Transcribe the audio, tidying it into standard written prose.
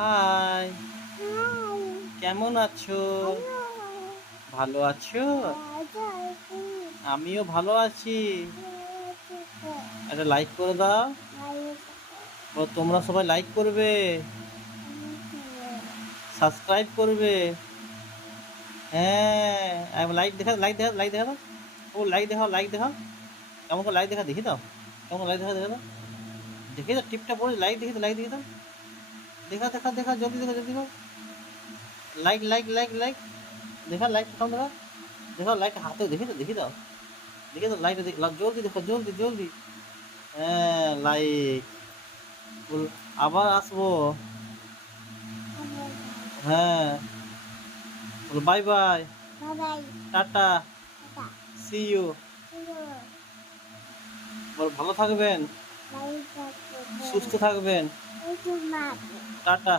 High, high, কেমন আছো? Hello, ভালো আছো? আছি, আমিও ভালো আছি। আছি, একটা লাইক করে দাও। ও তোমরা সবাই লাইক করবে, সাবস্ক্রাইব করবে। হ্যাঁ, লাইক দেখা, লাইক দেখা, লাইক দেখা দাও। ও লাইক দেখাও, লাইক দেখাও। কেমন করে লাইক দেখা দেখি দাও। কেমন লাইক দেখা দেখা দাও। দেখে দাও, টিপটা পড়ে লাইক দেখি দাও, লাইক দেখি দাও। দেখা দেখা দেখা, জলদি দেখা, জলদি দেখা। লাইক লাইক লাইক লাইক দেখা, লাইক কেমন দেখা। দেখো লাইক হাতে দেখি তো, দেখি দাও। দেখি তো লাইকটা দেখি, জলদি দেখো, জলদি জলদি। হ্যাঁ, লাইক। আবার আসবো। হ্যাঁ, বলো bye bye, Babai, tata, tata, see you. Hello, বলো ভালো থাকবেন, লাইক করতে সুস্থ থাকবেন, এই তো মাকে টাটা।